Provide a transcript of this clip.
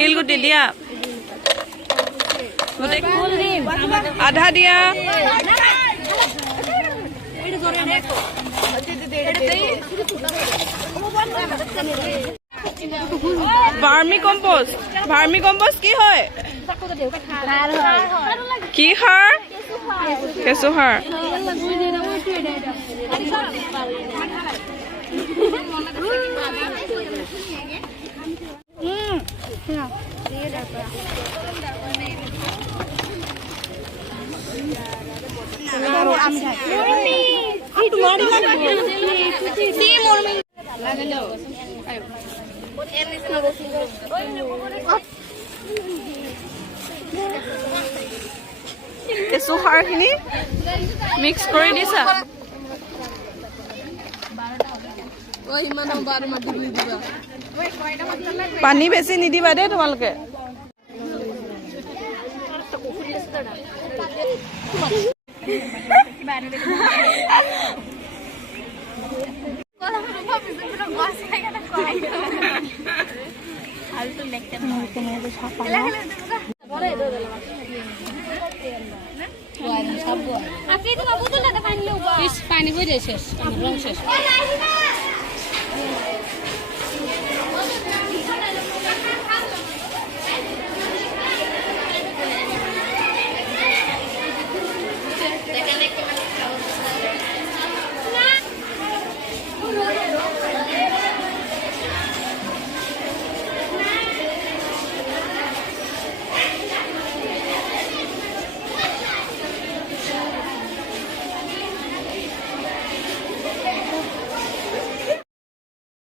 শিলগুটি দিয়া আধা দিয়া ভাৰ্মি কম্পোষ্ট কি হয় কি সাৰ কেঁচু সাৰ কেঁচু সাৰখিনি মিক্স কৰি দিছা পানী বেছি নিদিবা দেই তোমালোকে পানি কৰে শেষ ৰং শেষ